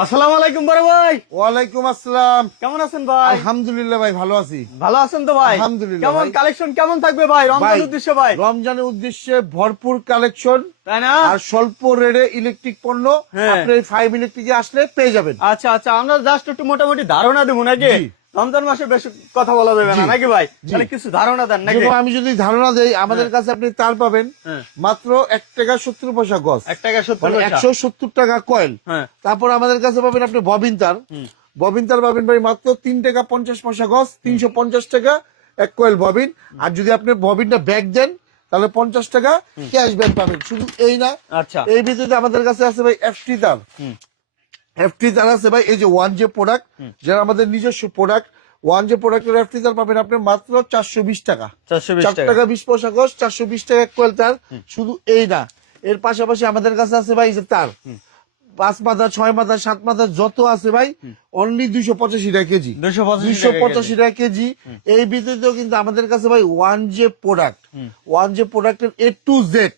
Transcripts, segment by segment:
আসসালামু আলাইকুম বড় ভাই। ওয়ালাইকুম আসসালাম। কেমন আছেন ভাই? আলহামদুলিল্লাহ ভাই, ভালো আছি। ভালো আছেন তো ভাই? আলহামদুলিল্লাহ কেমন ভাই। কালেকশন কেমন থাকবে ভাই রমজানের উদ্দেশ্যে ভাই? রমজানের উদ্দেশ্যে ভরপুর কালেকশন, তাই না? আর স্বল্প রেটে ইলেকট্রিক পণ্য হ্যাঁ। আপনি 5 ইলেকট্রিকে আসলে পেয়ে যাবেন। আচ্ছা আচ্ছা, আমরা জাস্ট একটু মোটামুটি ধারণা দেবো নাকি? জি। রমজান মাসে বেশি কথা বলা যাবে না জি। নাকি ভাই? জি। তাহলে কিছু ধারণা দেন নাকি? যেমন আমি যদি ধারণা দেই, আমাদের কাছে আপনি তার পাবেন হ্যাঁ। মাত্র 1 টাকা 70 পয়সা গজ, 1 টাকা 70 মানে পয়সা। 170 টাকা কয়েল। হ্যাঁ। তারপর আমাদের কাছে পাবেন আপনি ববিন তার। ববিন তার পাবেন ভাই মাত্র 3 টাকা 50 পয়সা গজ, 350 টাকা এক কয়েল ববিন। আর যদি আপনি ববিনটা ব্যাক দেন তাহলে 50 টাকা ক্যাশব্যাক পাবেন। শুধু এই না, আচ্ছা। এই ভিতরে আমাদের কাছে আছে ভাই এফটি তার। এফটি তার আছে ভাই, এই যে ওয়ান জে প্রোডাক্ট, যারা আমাদের নিজস্ব প্রোডাক্ট। ওয়ান জে প্রোডাক্টের এফটি তার পাবেন আপনি মাত্র 420 টাকা, 420 4 টাকা 20 পয়সা গজ, 420 টাকা এক কয়েল তার। শুধু এই না, এর পাশাপাশি আমাদের কাছে আছে ভাই যে তার 5 মাথা 6 মাথা 7 মাথা যত আছে ভাই, অনলি 285 টাকা কেজি, 285 টাকা কেজি। এই ভিতরেও কিন্তু আমাদের কাছে ভাই one J product, one J প্রোডাক্টের এ টু জেড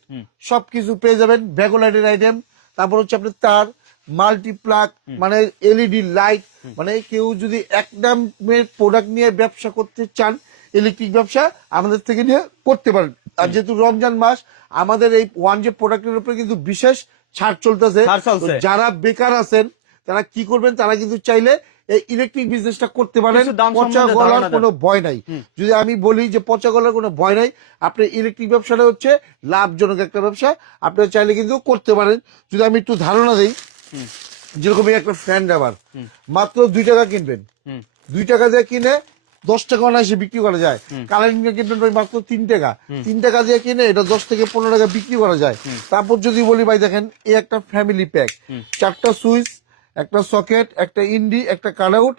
সবকিছু পেয়ে যাবেন। ব্যাকলাইটের আইটেম, তারপর হচ্ছে আপনি তার মাল্টিপ্লাগ, মানে এলইডি লাইট, মানে কেউ যদি এক দামের প্রোডাক্ট নিয়ে ব্যবসা করতে চান, ইলেকট্রিক ব্যবসা আমাদের থেকে নিয়ে করতে পারেন। আর যেহেতু রমজান মাস, আমাদের এই ওয়ান জে প্রোডাক্টের উপরে কিন্তু বিশেষ ছাড় চলতেছে। যারা বেকার আছেন তারা কি করবেন, তারা কিন্তু চাইলে এই ইলেকট্রিক বিজনেসটা করতে পারেন। পচা গলার কোনো ভয় নাই। যদি আমি বলি যে পচা গলার কোনো ভয় নাই, আপনার ইলেকট্রিক ব্যবসাটা হচ্ছে লাভজনক একটা ব্যবসা, আপনারা চাইলে কিন্তু করতে পারেন। যদি আমি একটু ধারণা দিই, যেরকম একটা ফ্যান রাবার মাত্র 2 টাকা কিনবেন, 2 টাকা দিয়ে কিনে 10 টাকা অনায়াসে বিক্রি করা যায়। কালারিং কিনবেন ভাই মাত্র 3 টাকা, 3 টাকা দিয়ে কিনে এটা 10 থেকে 15 টাকা বিক্রি করা যায়। তারপর যদি বলি ভাই দেখেন, এই একটা ফ্যামিলি প্যাক, 4টা সুইচ, একটা সকেট, একটা ইন্ডি, একটা কাটআউট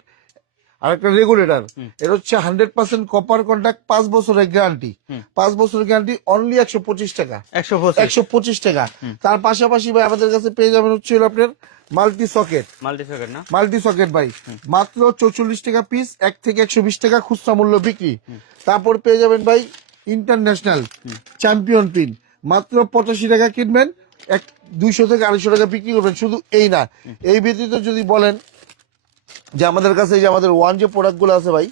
আর একটা রেগুলেটর। এটা হচ্ছে 100% কপার কন্টাক্ট, 5 বছরের গ্যারান্টি। 5 বছরের গ্যারান্টি, অনলি 125 টাকা, 125 টাকা। তার পাশাপাশি ভাই আমাদের কাছে পেয়ে যাবেন হচ্ছে আপনার মাল্টি সকেট, না মাল্টি সকেট ভাই মাত্র 44 টাকা পিস, 1 থেকে 120 টাকা খুচরা মূল্য বিক্রি। তারপর পেয়ে যাবেন ভাই ইন্টারন্যাশনাল চ্যাম্পিয়ন পিন, মাত্র 85 টাকা কিনবেন, 200 থেকে 250 টাকা বিক্রি করবেন। শুধু এই না, এই ব্যতীত যদি বলেন যে আমাদের কাছে যে আমাদের ওয়ান যে প্রোডাক্ট গুলো আছে ভাই,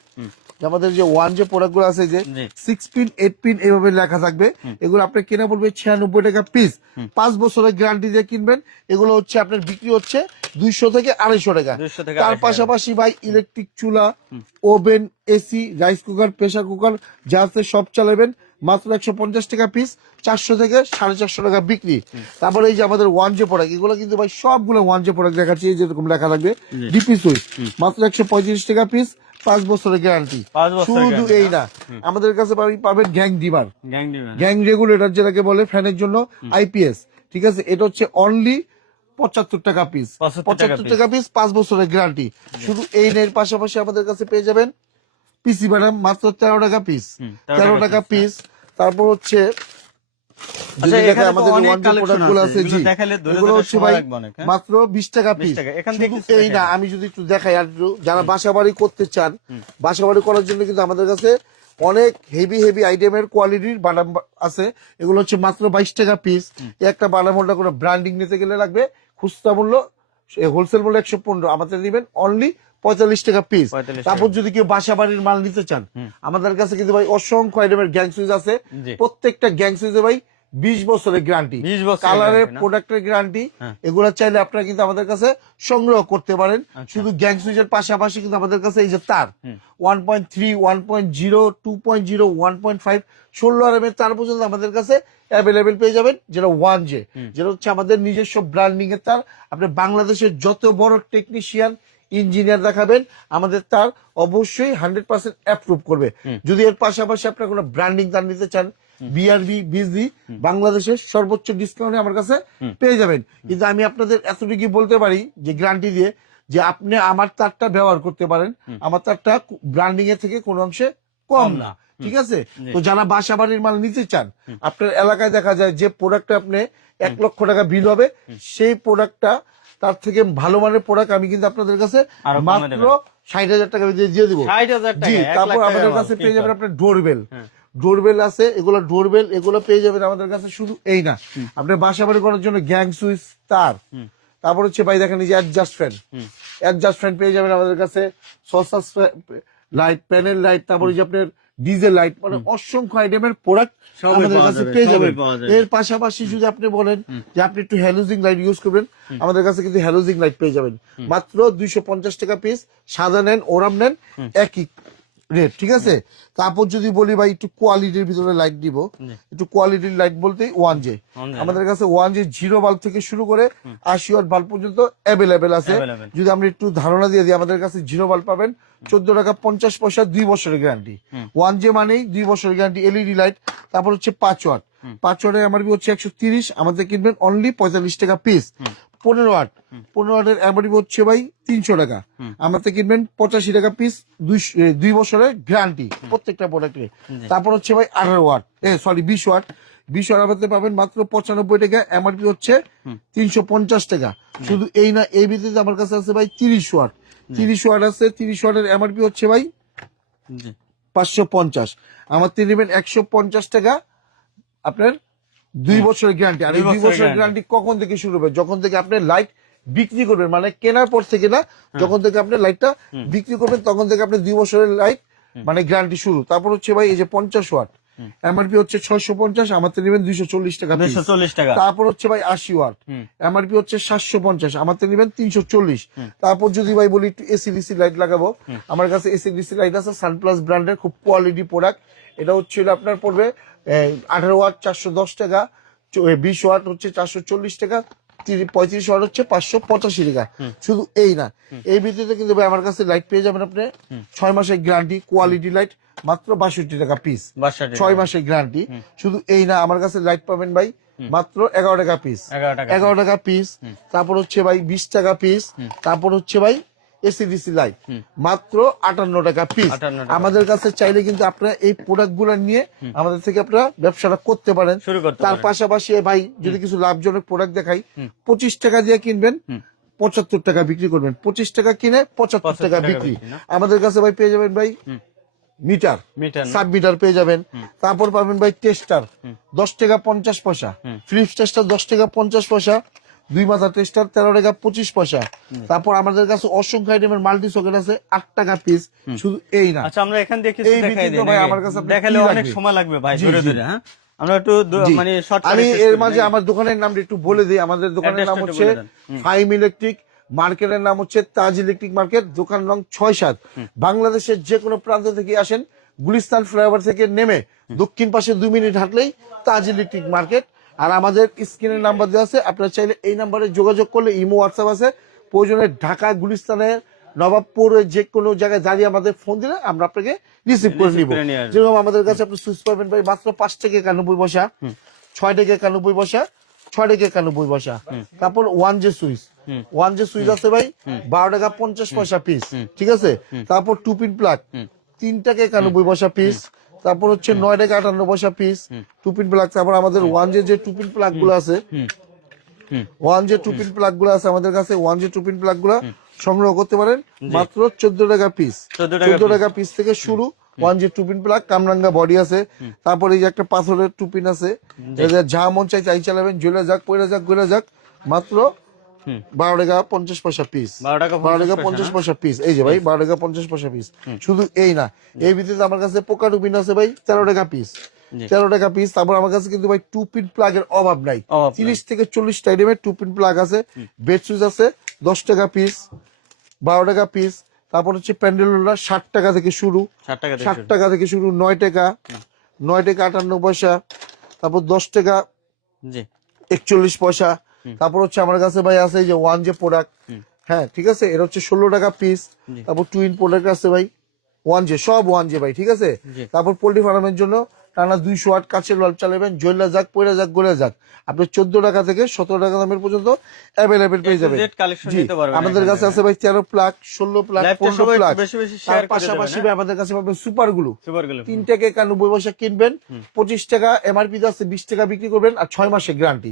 আমাদের যে ওয়ান যে প্রোডাক্ট গুলো আছে যে 6 পিন 8 পিন এইভাবে লেখা থাকবে, এগুলো আপনার কেনা পড়বে 96 টাকা পিস। 5 বছরের গ্যারান্টি দিয়ে কিনবেন। এগুলো হচ্ছে আপনার বিক্রি হচ্ছে 200 থেকে 250 টাকা। তার পাশাপাশি ভাই ইলেকট্রিক চুলা, oven, AC, rice cooker, pressure cooker যা আছে সব চালাবেন মাত্র 150 টাকা পিস, 400 থেকে 450 টাকা বিক্রি। তারপরে এই যে আমাদের ওয়ান জে প্রোডাক্ট, এগুলো কিন্তু ভাই সবগুলো ওয়ান জে প্রোডাক্ট দেখাচ্ছি, যেরকম লেখা থাকবে ডিপি সুইচ মাত্র 135 টাকা পিস, 5 বছরের গ্যারান্টি। শুধু এই না, আমাদের কাছে পাবেন গ্যাং ডিমার, গ্যাং রেগুলেটর যেটাকে বলে ফ্যানের জন্য, আইপিএস, ঠিক আছে। এটা হচ্ছে অনলি 75 টাকা পিস, 75 টাকা পিস, 5 বছরের গ্যারান্টি। শুধু এই এর পাশাপাশি আমাদের কাছে পেয়ে যাবেন পিসি বাটাম মাত্র 13 টাকা পিস, 13 টাকা পিস। তারপর হচ্ছে আমাদের ওয়ান যে প্রোডাক্ট গুলো আছে, জি এগুলো হচ্ছে ভাই মাত্র 20 টাকা পিস। এই না, আমি যদি একটু দেখাই, আর যারা বাসা বাড়ি করতে চান, বাসা বাড়ি করার জন্য কিন্তু আমাদের কাছে অনেক হেভি হেভি আইটেমের কোয়ালিটির বাদাম আছে। এগুলো হচ্ছে মাত্র 22 টাকা পিস। একটা বাদাম হোল্ডার কোনো ব্র্যান্ডিং নিতে গেলে লাগবে খুচরা মূল্য, হোলসেল মূল্য 115, আমাদের দিবেন অনলি 45 টাকা পিস। তারপর যদি কেউ বাসা বাড়ির মাল নিতে চান, আমাদের কাছে কিন্তু ভাই অসংখ্য আইটেমের গ্যাং সুইচ আছে। প্রত্যেকটা গ্যাং সুইচে ভাই 20 বছরের গ্যারান্টি, কালারের প্রোডাক্টের গ্যারান্টি। এগুলো চাইলে আপনারা কিন্তু আমাদের কাছে সংগ্রহ করতে পারেন। শুধু গ্যাং সুইচের পাশাপাশি কিন্তু আমাদের কাছে এই যে তার 1.3, 1.0, 2.0, 1.5, 16 RM এর তার পর্যন্ত আমাদের কাছে অ্যাভেলেবেল পেয়ে যাবেন, যেটা ওয়ান জে, যেটা হচ্ছে আমাদের নিজস্ব ব্র্যান্ডিং এর তার। আপনি বাংলাদেশের যত বড় টেকনিশিয়ান, ইঞ্জিনিয়ার দেখাবেন, আমাদের তার অবশ্যই 100% অ্যাপ্রুভ করবে। যদি এর পাশাপাশি আপনার কোনো ব্র্যান্ডিং তার নিতে চান, বিআরবি, বিজি, বাংলাদেশের সর্বোচ্চ ডিসকাউন্টে আমার কাছে পেয়ে যাবেন। কিন্তু আমি আপনাদের এতটুকু বলতে পারি যে গ্যারান্টি দিয়ে, যে আপনি আমার তারটা ব্যবহার করতে পারেন, আমার তারটা ব্র্যান্ডিং এর থেকে কোনো অংশে কম না, ঠিক আছে। তো যারা বাসা বাড়ির মাল নিতে চান, আপনার এলাকায় দেখা যায় যে প্রোডাক্টটা আপনি 1 লক্ষ টাকা বিল হবে, সেই প্রোডাক্টটা তার থেকে ভালো মানের প্রোডাক্ট আমি কিন্তু আপনাদের কাছে মাত্র 60,000 টাকা দিয়ে দিব, জি। তারপর আমাদের কাছে পেয়ে যাবেন আপনার ডোরবেল, ডোরবেল আছে, এগুলো ডোরবেল, এগুলো পেয়ে যাবেন আমাদের কাছে। শুধু এই না, আপনার বাসা বাড়ি করার জন্য গ্যাং সুইচ তার, তারপর হচ্ছে ভাই দেখেন এই যে অ্যাডজাস্ট ফ্যান পেয়ে যাবেন আমাদের কাছে, সসাস লাইট, প্যানেল লাইট, তারপরে যে আপনার ডিজেল লাইট, মানে অসংখ্য আইটেমের প্রোডাক্ট সবই আমাদের পাওয়া কাছে যাবে, পেয়ে সবই যাবেন। পাওয়া যাবে। এর পাশাপাশি যদি আপনি বলেন যে আপনি একটু হ্যালোজিং লাইট ইউজ করবেন, আমাদের কাছে কিন্তু হ্যালোজিং লাইট পেয়ে যাবেন মাত্র 250 টাকা পিস। সাদা নেন ওরাম নেন একই রেট, ঠিক আছে। তারপর যদি বলি ভাই একটু কোয়ালিটির ভিতরে লাইট দিব, একটু কোয়ালিটির লাইট বলতে 1J আমাদের কাছে 1J 0 বাল্ব থেকে শুরু করে 80 ওয়াট বাল্ব পর্যন্ত অ্যাভেলেবেল আছে। Available। যদি আমরা একটু ধারণা দিয়ে দিই, আমাদের কাছে 0 বাল্ব পাবেন 14 টাকা 50 পয়সা, 2 বছরের গ্যারান্টি। 1J মানেই 2 বছরের গ্যারান্টি এলইডি লাইট। তারপর হচ্ছে 5 ওয়াট, 5 ওয়াটের এমআরপি হচ্ছে 130, আমাদের কিনবেন অনলি 45 টাকা পিস। 15 ওয়াট, 15 ওয়াটের এমআরপি হচ্ছে ভাই 300 টাকা, আমাদের কিনবেন 85 টাকা পিস, 2 বছরের গ্যারান্টি প্রত্যেকটা প্রোডাক্টে। তারপর হচ্ছে ভাই 18 ওয়াট, 20 ওয়াট, 20 ওয়াট আমাদের পাবেন মাত্র 95 টাকা, এমআরপি হচ্ছে 350 টাকা। শুধু এই না, এই ভিতরে আমার কাছে আছে ভাই 30 ওয়াট, 30 ওয়াট আছে, 30 ওয়াটের এমআরপি হচ্ছে ভাই 550, আমার থেকে নেবেন 150 টাকা আপনার 2 বছরের গ্যারান্টি। আর এই 2 বছরের গ্যারান্টি কখন থেকে শুরু হবে? যখন থেকে আপনি লাইট বিক্রি করবেন, মানে কেনার পর থেকে না, যখন থেকে আপনি লাইটটা বিক্রি করবেন তখন থেকে আপনি 2 বছরের লাইট মানে গ্যারান্টি শুরু। তারপর হচ্ছে ভাই এই যে 50 ওয়াট, এমআরপি হচ্ছে 650, আমার থেকে নেবেন 240 টাকা piece। 240 টাকা। তারপর হচ্ছে ভাই 80 ওয়াট, এমআরপি হচ্ছে 750, আমার থেকে নেবেন 340। তারপর যদি ভাই বলি একটু এসিডিসি লাইট লাগাবো, আমার কাছে এসিডিসি লাইট আছে সানপ্লাস ব্র্যান্ডের, খুব কোয়ালিটি প্রোডাক্ট। এটা হচ্ছে আপনার পড়বে 18 ওয়াট 410 টাকা, 20 ওয়াট হচ্ছে 440 টাকা, 35 ওয়াট হচ্ছে 585 টাকা। শুধু এই না, এই ভিত্তিতে কিন্তু ভাই আমার কাছে লাইট পেয়ে যাবেন আপনি 6 মাসের গ্যারান্টি, কোয়ালিটি লাইট মাত্র 62 টাকা পিস, 6 মাসের গ্যারান্টি। শুধু এই না, আমার কাছে লাইট পাবেন ভাই মাত্র 11 টাকা পিস, 11 টাকা পিস। তারপর হচ্ছে ভাই 20 টাকা পিস। তারপর হচ্ছে ভাই এসিডিসি লাইট মাত্র 58 টাকা পিস। আমাদের কাছে চাইলে কিন্তু আপনারা এই প্রোডাক্ট গুলা নিয়ে আমাদের থেকে আপনারা ব্যবসাটা করতে পারেন। তার পাশাপাশি ভাই যদি কিছু লাভজনক প্রোডাক্ট দেখাই, 25 টাকা দিয়ে কিনবেন 75 টাকা বিক্রি করবেন, 25 টাকা কিনে 75 টাকা বিক্রি। আমাদের কাছে ভাই পেয়ে যাবেন ভাই মিটার, সাব মিটার পেয়ে যাবেন। তারপর পাবেন ভাই টেস্টার 10 টাকা 50 পয়সা, ফিলিপস টেস্টার 10 টাকা 50 পয়সা, 2 মাথা টেস্টার 13 টাকা 25 পয়সা। তারপর আমাদের কাছে অসংখ্য আইটেমের মাল্টি সকেট আছে 8 টাকা পিস। শুধু এই না, আচ্ছা আমরা এখান থেকে কিছু দেখাই দিই ভাই, আমার কাছে দেখালে অনেক সময় লাগবে ভাই, ধরে ধরে। হ্যাঁ, আমরা একটু মানে শর্ট আমি এর মাঝে আমার দোকানের নামটা একটু বলে দিই। আমাদের দোকানের নাম হচ্ছে ফাইম ইলেকট্রিক, মার্কেটের নাম হচ্ছে তাজ ইলেকট্রিক মার্কেট, দোকান নং 6-7। বাংলাদেশের যে কোনো প্রান্ত থেকে আসেন, গুলিস্তান ফ্লাইওভার থেকে নেমে দক্ষিণ পাশে 2 মিনিট হাঁটলেই তাজ ইলেকট্রিক মার্কেট। আর আমাদের স্ক্রিনের নাম্বার দেওয়া আছে, আপনারা চাইলে এই নাম্বারে যোগাযোগ করলে ইমো হোয়াটসঅ্যাপ আছে, প্রয়োজনে ঢাকা গুলিস্তানের নবাবপুরে যে কোনো জায়গায় দাঁড়িয়ে আমাদের ফোন দিলে আমরা আপনাকে রিসিভ করে নিব। যেরকম আমাদের কাছে আপনি সুইচ পাবেন ভাই মাত্র 5 টাকা 91 পয়সা, 6 টাকা 91 পয়সা, 6 টাকা 91 পয়সা। তারপর 1J সুইচ, 1J সুইচ আছে ভাই 12 টাকা 50 পয়সা পিস, ঠিক আছে। তারপর 2 পিন প্লাগ 3 টাকা 91 পয়সা পিস। তারপর হচ্ছে 9 টাকা 58 পয়সা পিস 2 পিন প্লাগ। তারপর আমাদের 1J যে 2 পিন প্লাগ গুলো আছে, 1J 2 পিন প্লাগ গুলো আছে আমাদের কাছে, 1J 2 পিন প্লাগ গুলো সংগ্রহ করতে পারেন মাত্র 14 টাকা পিস, 14 টাকা পিস থেকে শুরু 1J 2 পিন প্লাগ। কামরাঙ্গা বডি আছে। তারপর এই যে একটা পাথরের 2 পিন আছে, যা মন চাই তাই চালাবেন, জ্বলে যাক পড়ে যাক গলে যাক, মাত্র 12 টাকা 50 পয়সা পিস, 12 টাকা 50 পয়সা পিস। এই যে ভাই 12 টাকা 50 পয়সা পিস। শুধু এই না, এই ভিতরে আমার কাছে পোকা 2 পিন আছে ভাই 13 টাকা পিস, 13 টাকা পিস। তারপর আমার কাছে কিন্তু ভাই 2 পিন প্লাগ এর অভাব নাই, 30 থেকে 40 আইটেমের 2 পিন প্লাগ আছে। বেড সুইচ আছে 10 টাকা পিস, 12 টাকা পিস। তারপর হচ্ছে প্যান্ডেল হোল্ডার 60 টাকা থেকে শুরু, 60 টাকা থেকে শুরু, 9 টাকা 58 পয়সা। তারপর 10 টাকা 41 পয়সা। তারপর হচ্ছে আমার কাছে ভাই আছে এই যে 1J প্রোডাক্ট, হ্যাঁ ঠিক আছে, এটা হচ্ছে 16 টাকা পিস। তারপর টুইন প্রোডাক্ট আছে ভাই 1J, সব 1J ভাই, ঠিক আছে। তারপর পোল্ট্রি ফার্মের জন্য টানা 200 ওয়াট কাচের বাল্ব চালাবেন, জ্বলা যাক পড়ে যাক গলে যাক, আপনি 14 টাকা থেকে 17 টাকা দামের পর্যন্ত অ্যাভেলেবেল পেয়ে যাবেন। আমাদের কাছে আছে ভাই 13 প্লাগ, 16 প্লাগ, 15 প্লাগ। তার পাশাপাশি আমাদের কাছে পাবেন সুপার গ্লু 3 টাকা 91 পয়সা কিনবেন, 25 টাকা এমআরপি আছে, 20 টাকা বিক্রি করবেন, আর 6 মাসের গ্যারান্টি,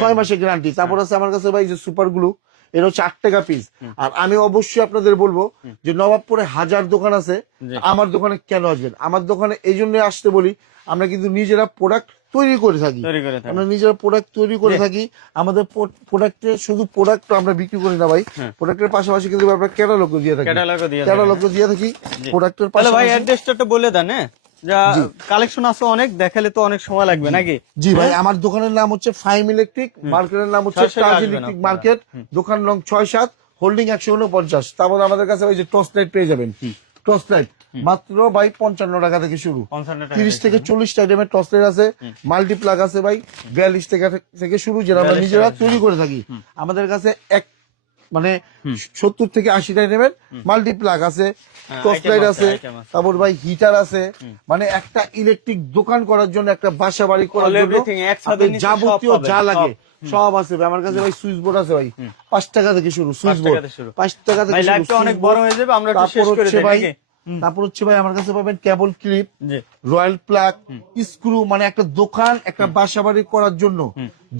6 মাসের গ্যারান্টি। তারপর আছে আমার কাছে ভাই যে সুপার গ্লু, এর হচ্ছে 8 টাকা পিস। আর আমি অবশ্যই আপনাদের বলবো যে নবাবপুরে হাজার দোকান আছে, জি। আমার দোকানে কেন আসবেন? আমার দোকানে এই জন্য আসতে বলি, আমরা কিন্তু নিজেরা প্রোডাক্ট তৈরি করে থাকি, তৈরি করে থাকেন। আমরা নিজেরা প্রোডাক্ট তৈরি করে জি। থাকি। আমাদের প্রোডাক্টে শুধু প্রোডাক্ট আমরা বিক্রি করি না ভাই, প্রোডাক্টের পাশাপাশি কিন্তু আমরা ক্যাটালগও দিয়ে থাকি, ক্যাটালগও দিয়ে থাকেন। ক্যাটালগও দিয়ে থাকি জি। প্রোডাক্টের তাহলে ভাই পাশাপাশি। অ্যাড্রেসটা একটু বলে দেন, হ্যাঁ, যা কালেকশন আছে অনেক, দেখালে তো অনেক সময় লাগবে নাকি? জি ভাই, আমার দোকানের নাম হচ্ছে ফাইম ইলেকট্রিক, মার্কেটের নাম হচ্ছে সরাসরি তাজ আসবেন ইলেকট্রিক আপনারা। মার্কেট, দোকান নং 6-7, হোল্ডিং 149। তারপর আমাদের কাছে ওই যে টর্চ লাইট পেয়ে যাবেন, টর্চ লাইট মাত্র ভাই 55 টাকা থেকে শুরু, 55 টাকা 30 থেকে 40 আইটেমের টর্চ লাইট আছে, মাল্টিপ্লাগ আছে ভাই 42 টাকা থেকে শুরু, যেটা আমরা 42 নিজেরা টাকা তৈরি করে থাকি। আমাদের কাছে এক মানে 70 থেকে 80 আইটেমের মাল্টিপ্লাগ আছে, টর্চ item লাইট আছে, আছে, item আছে। তারপর ভাই হিটার আছে। মানে একটা ইলেকট্রিক দোকান করার জন্য, একটা বাসা বাড়ি করার All জন্য everything, একসাথে আপনি নিচে যাবতীয় সব পাবেন, যা লাগে সব। সব আছে ভাই। আমার কাছে ভাই সুইচ বোর্ড আছে ভাই 5 টাকা থেকে শুরু, সুইচ 5 বোর্ড টাকা থেকে শুরু। 5 টাকা থেকে ভাই শুরু, লাইভটা অনেক সুইচ বড় বোর্ড। হয়ে যাবে, আমরা একটু তারপর শেষ করে হচ্ছে দেই ভাই, নাকি? তারপর হচ্ছে ভাই আমার কাছে পাবেন কেবল ক্লিপ, জি। রয়্যাল প্লাগ, স্ক্রু, মানে একটা দোকান, একটা বাসা বাড়ি করার জন্য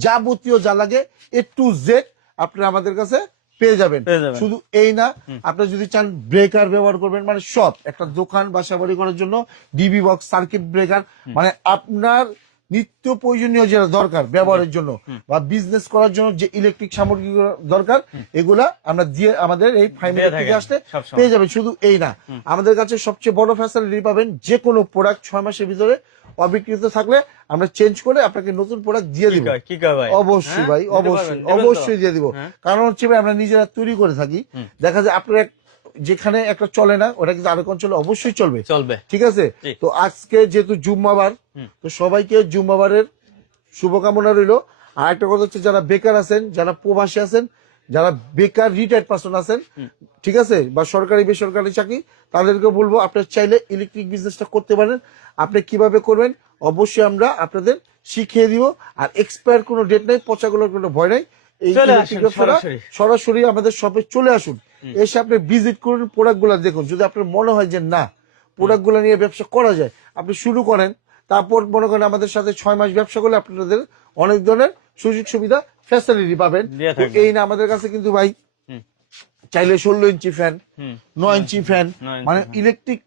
যাবতীয় যা লাগে A to Z আপনারা আমাদের কাছে পেয়ে যাবেন। পেয়ে যাবেন। শুধু এই না, আপনারা যদি চান ব্রেকার ব্যবহার করবেন, মানে সব, একটা দোকান বাসা বাড়ি করার জন্য ডিবি বক্স, সার্কিট ব্রেকার, মানে আপনার নিত্য প্রয়োজনীয় যেটা দরকার ব্যবহারের জন্য বা বিজনেস করার জন্য যে ইলেকট্রিক সামগ্রী দরকার, এগুলা আমরা দিয়ে আমাদের এই ফাইম দিয়ে ইলেকট্রিকে থাকেন আসলে সবসময়। পেয়ে যাবেন। শুধু এই না, আমাদের কাছে সবচেয়ে বড় ফ্যাসিলিটি পাবেন, যে কোনো প্রোডাক্ট 6 মাসের ভিতরে অবিকৃত থাকলে আমরা চেঞ্জ করে আপনাকে নতুন প্রোডাক্ট দিয়ে কি দিব। কয়, কি কয় ভাই? অবশ্যই হ্যাঁ? ভাই, দিতে অবশ্যই পারবেন, দিবেন তো? অবশ্যই দিয়ে দিব। হ্যাঁ। কারণ হচ্ছে ভাই আমরা নিজেরা তৈরি করে থাকি, দেখা যায় আপনার যেখানে একটা চলে না, ওটা কিন্তু আরেক অঞ্চলে অবশ্যই চলবে, চলবে। ঠিক আছে? জি। তো আজকে যেহেতু জুম্মাবার, তো সবাইকে জুম্মাবারের শুভকামনা রইলো। আর একটা কথা হচ্ছে, যারা বেকার আছেন, যারা প্রবাসী আছেন, যারা বেকার রিটায়ার্ড পারসন আছেন, ঠিক আছে, বা সরকারি বেসরকারি চাকরি, তাদেরকে বলবো আপনার চাইলে ইলেকট্রিক বিজনেসটা করতে পারেন। আপনি কিভাবে করবেন অবশ্যই আমরা আপনাদের শিখিয়ে দিব। আর এক্সপায়ার কোনো ডেট নাই, পচাগুলোর কোনো ভয় নাই। এই চলে ইলেকট্রিক আসুন ব্যবসাটা সরাসরি। সরাসরি আমাদের শপে চলে আসুন, এসে আপনি ভিজিট করুন, প্রোডাক্ট গুলা দেখুন। যদি আপনার মনে হয় যে না, প্রোডাক্ট গুলা নিয়ে ব্যবসা করা যায়, আপনি শুরু করেন। তারপর মনে করেন আমাদের সাথে 6 মাস ব্যবসা করলে আপনাদের অনেক ধরনের সুযোগ সুবিধা ফ্যাসিলিটি পাবেন। দিয়ে তো থাকবেন। এই না, আমাদের কাছে কিন্তু ভাই চাইলে 16 ইঞ্চি ফ্যান, 9 ইঞ্চি ফ্যান, 9 ইঞ্চি মানে ইলেকট্রিক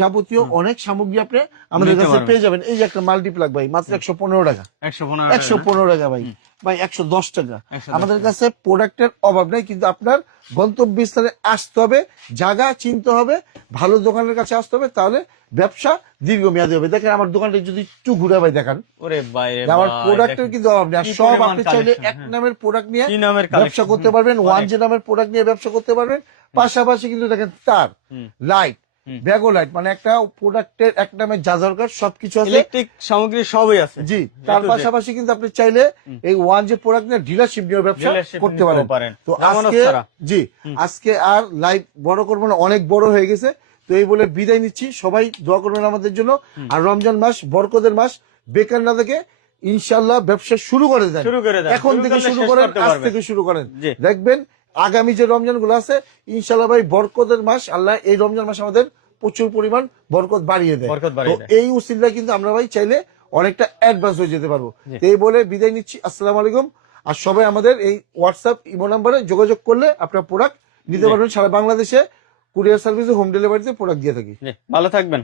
যাবতীয় অনেক সামগ্রী আপনি আমাদের নিতে কাছে পারবেন। পেয়ে যাবেন। এই যে একটা মাল্টিপ্লাগ ভাই, মাত্র 115 টাকা, 115 115 টাকা ভাই, ভাই 110 টাকা। 110 আমাদের কাছে প্রোডাক্টের অভাব নাই, কিন্তু আপনার গন্তব্যস্থলে আসতে হবে, জায়গা চিনতে হবে, ভালো দোকানের কাছে আসতে হবে, তাহলে ব্যবসা দীর্ঘমেয়াদী হবে। দেখেন আমার দোকানটা যদি একটু ঘুরে ভাই দেখান, ওরে ভাই রে আমার ভাই, প্রোডাক্টের দেখেন। কিন্তু অভাব নেই। আর কি সব পরিমাণ আপনি চাইলে collection, এক নামের প্রোডাক্ট নিয়ে কি নামের ব্যবসা collection? করতে পারবেন, অনেক। ওয়ান যে নামের প্রোডাক্ট নিয়ে ব্যবসা করতে পারবেন। পাশাপাশি কিন্তু দেখেন তার লাইট, ব্যাগো লাইট, মানে একটা প্রোডাক্টের এক নামে যা দরকার সবকিছু আছে। ইলেকট্রিক সামগ্রী সবই আছে। জি, তার পাশাপাশি কিন্তু আপনি চাইলে এই ওয়ান যে প্রোডাক্ট নিয়ে ডিলারশিপ নিয়ে ব্যবসা Dealership করতে নিতেও পারেন। পারেন। তো জামানত আজকে ছাড়া। জি, আজকে আর লাইভ বড় করবো না, অনেক বড় হয়ে গেছে। তো এই বলে বিদায় নিচ্ছি, সবাই দোয়া করবেন আমাদের জন্য। আর রমজান মাস বরকতের মাস, বেকার না থেকে ইনশাআল্লাহ ব্যবসা শুরু করে দেন, শুরু করে দেন। এখন শুরু থেকে করলে শুরু শেষ করেন, করতে আজ পারবেন। থেকে শুরু করেন। জি। দেখবেন আগামী যে রমজান গুলো আছে, ইনশাআল্লাহ ভাই বরকতের মাস, আল্লাহ এই রমজান মাস আমাদের প্রচুর পরিমাণ বরকত বাড়িয়ে দেয়। বরকত তো বাড়িয়ে দেয়। এই উসিলা কিন্তু আমরা ভাই চাইলে অনেকটা অ্যাডভান্স হয়ে যেতে পারবো। তো এই বলে বিদায় নিচ্ছি, আসসালামু আলাইকুম। আর সবাই আমাদের এই হোয়াটসঅ্যাপ ইমো নাম্বারে যোগাযোগ করলে আপনার প্রোডাক্ট নিতে পারবেন। সারা বাংলাদেশে কুরিয়ার সার্ভিসে হোম ডেলিভারিতে প্রোডাক্ট দিয়ে থাকি। জি, ভালো থাকবেন।